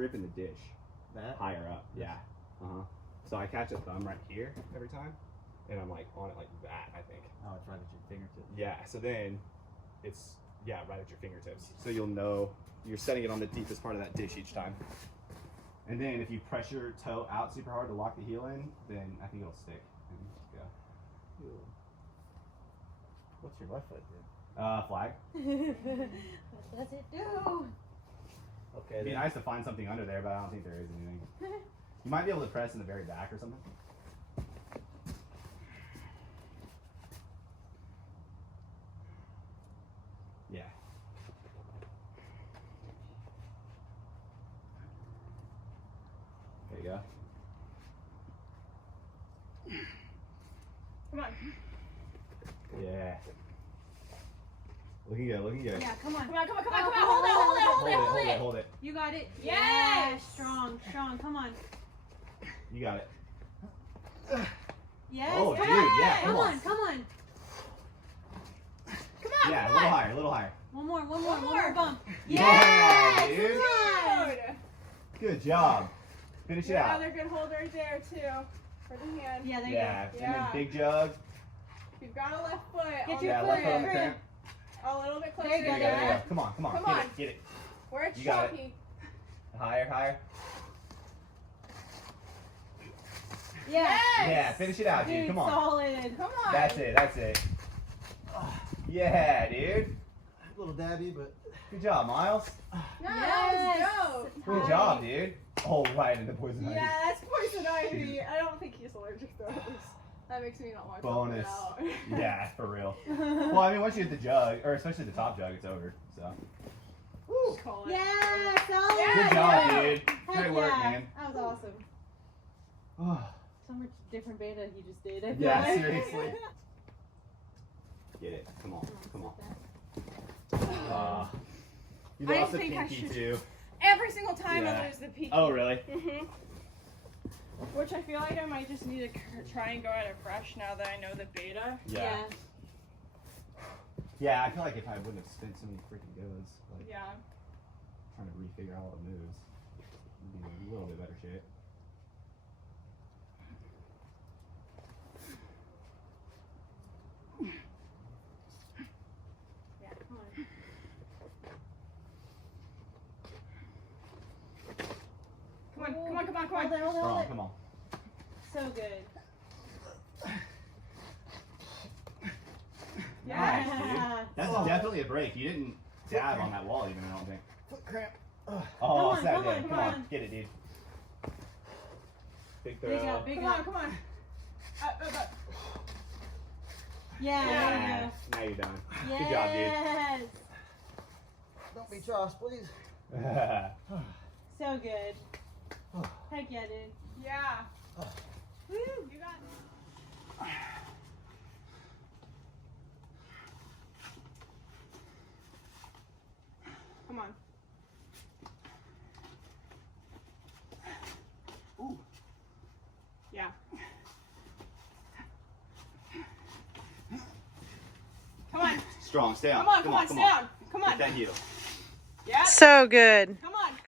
grip in the dish. That? Higher up, yeah. So I catch a thumb right here every time, and I'm like on it like that, I think. Oh, it's right at your fingertips. Yeah, so then it's, yeah, right at your fingertips. So you'll know you're setting it on the deepest part of that dish each time. And then if you press your toe out super hard to lock the heel in, then I think it'll stick. And go. Ew. What's your left foot do? Flag. What does it do? Okay. It'd be nice to find something under there, but I don't think there is anything. You might be able to press in the very back or something. Yeah. There you go. Come on. Yeah. Looking good, looking good. Yeah, come on. Come on. Oh, Hold it. Hold it. You got it. Yes. Yeah, strong. Come on. You got it. Yes. Oh, yes. dude, yeah, Come come on. on. Come on, Yeah, come a little on. higher, a little higher. One more more. bump. Yeah, dude. Good. Good job. Finish it out. Another good hold right there too. For the hand. Yeah, there you Yeah, go. and then big jug. You've got a left foot. Get on your Yeah, the left foot on crimp. the cramp. A little bit closer. There you go, There you go, there you go. Come on, come on. Come Get on. it, get it. Where it's You got it. choppy. Higher, higher. Yeah. Yeah, finish it out, dude. Come on. Solid. Come on. That's it, that's it. Yeah, dude. A little dabby, but Good job, Miles. Nice. Go. Good job, dude. Oh, right in the poison ivy. Yeah, that's poison ivy. I don't think he's allergic to those. That makes me not want to Bonus. out. Yeah, for real. Well, I mean, once you hit the jug, or especially the top jug, it's over. So. Woo. Call it. Yeah, solid. Yeah, Good job, yeah. dude. Heck Great work, yeah. man. That was awesome. Oh, So much different beta he just did. I feel yeah, like. seriously. Get it. Come on. Come on. You I lost the think I pinky, should- too. Every single time Yeah. I lose the peak. Oh, really? Which I feel like I might just need to try and go at it fresh now that I know the beta. Yeah. Yeah, I feel like if I wouldn't have spent so many freaking goes, like, Yeah. trying to refigure out all the moves, I'd be in a little bit better shape. Yeah, come on. Come on. Hold it, hold it, hold Strong, it. come on. So good. Nice, Yeah. dude. That's definitely a break. You didn't dab on that wall even, I don't think. foot cramp. Oh, on, sad come day. on, Come come on. on. Get it, dude. Big throw. Big up, big Come up. on, come on. Up. Yeah, Yeah. Now you're done. there you go. Good job, dude. Yes. Don't be Josh, please. So good. Heck yeah, dude. Yeah. Woo. You got it. Come on. Ooh. Yeah. Come on. Strong, stay on. Come on, stay on. Come on. Get that heel. Yeah. So good. Come